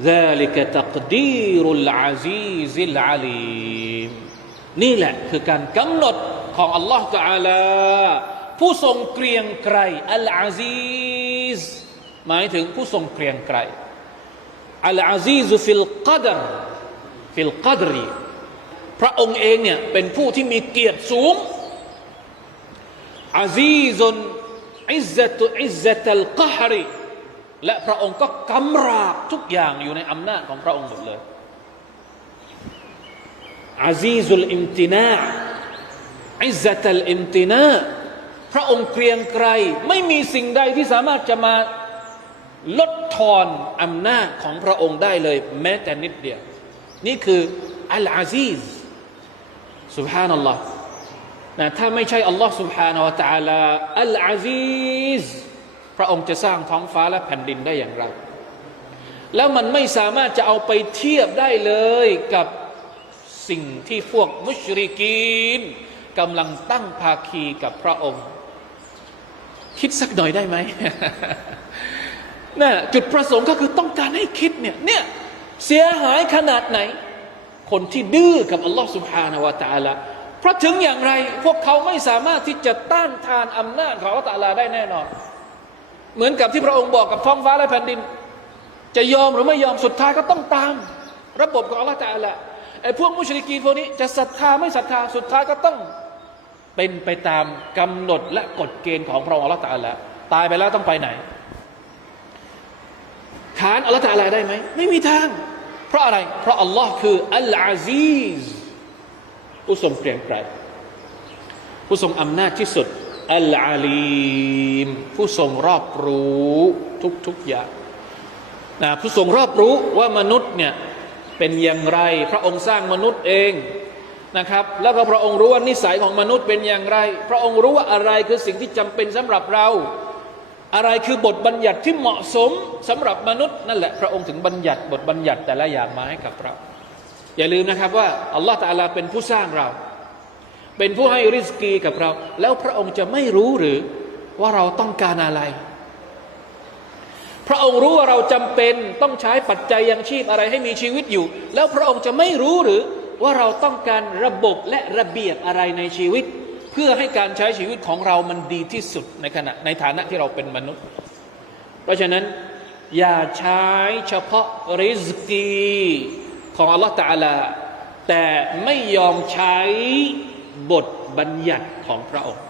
ذلك تقدير العزيز العليم นี่แหละคือการกำหนดของอัลลอฮฺ تعالى ผู้ทรงเกรียงไกรอัลอาซีซหมายถึงผู้ทรงเกรียงไกรอัลอาซีซฟิลกัดรฟิลกัดรีพระองค์เองเนี่ยเป็นผู้ที่มีเกียรติสูงอาซีซุนอิซซตุอิซซตัลกฮรี และพระองค์ก็กำราบทุกอย่างอยู่ในอำนาจของพระองค์หมดเลยอาซีซุลอิมตินาอิซซตัลอิมตินา พระองค์เกรียงไกรไม่มีสิ่งใดที่สามารถจะมาลดทอนอำนาจของพระองค์ได้เลย แม้แต่นิดเดียว นี่คืออัลอาซีซสุบฮานัลลอฮ์นะถ้าไม่ใช่อัลลอฮ์ سبحانه และ تعالى อัลอาซีซ พระองค์จะสร้างท้องฟ้าและแผ่นดินได้อย่างไร แล้วมันไม่สามารถจะเอาไปเทียบได้เลยกับสิ่งที่พวกมุชริกีนกำลังตั้งภาคีกับพระองค์ คิดสักหน่อยได้ไหมนะจุดประสงค์ก็คือต้องการให้คิดเนี่ยเนี่ยเสียหายขนาดไหน คนที่ดื้อกับอัลลอฮ์สุบฮานาวะตาละเพราะถึงอย่างไร พวกเขาไม่สามารถที่จะต้านทานอำนาจของอัลลอฮ์ตาลาได้แน่นอน เหมือนกับที่พระองค์บอกกับท้องฟ้าและแผ่นดิน จะยอมหรือไม่ยอมสุดท้ายก็ต้องตาม ระบบของอัลลอฮฺแหละไอ้พวกมุชลิกีนพวกนี้จะศรัทธาไม่ศรัทธาสุดท้ายก็ต้อง เป็นไปตามกำหนดและกฎเกณฑ์ของพระองค์อัลลอฮฺแหละตายไปแล้วต้องไปไหนขานอัลลอฮฺแหละได้ไหมไม่มีทาง เพราะอะไร เพราะอัลลอฮ์คืออัลอาซีซผู้ทรงเปลี่ยนแปลงผู้ทรงอำนาจที่สุด อัลอาลีมผู้ทรงรอบรู้ทุกๆอย่างนะผู้ทรงรอบรู้ว่ามนุษย์เนี่ยเป็นอย่างไร พระองค์สร้างมนุษย์เองนะครับ แล้วก็พระองค์รู้ว่านิสัยของมนุษย์เป็นอย่างไร พระองค์รู้ว่าอะไรคือสิ่งที่จำเป็นสำหรับเรา อะไรคือบทบัญญัติที่เหมาะสมสำหรับมนุษย์นั่นแหละพระองค์ถึงบัญญัติบทบัญญัติแต่ละอย่างมาให้กับเรา อย่าลืมนะครับว่าอัลลอฮฺตะอาลาเป็นผู้สร้างเรา เป็นผู้ให้ริสกีกับเรา แล้วพระองค์จะไม่รู้หรือว่าเราต้องการอะไร พระองค์รู้ว่าเราจำเป็นต้องใช้ปัจจัยยังชีพอะไรให้มีชีวิตอยู่ แล้วพระองค์จะไม่รู้หรือว่าเราต้องการระบบและระเบียบอะไรในชีวิต เพื่อให้การใช้ชีวิตของเรามันดีที่สุดในขณะในฐานะที่เราเป็นมนุษย์ เพราะฉะนั้นอย่าใช้เฉพาะริสกีของอัลลอฮฺตาลาแต่ไม่ยอมใช้ บทบัญญัติของพระองค์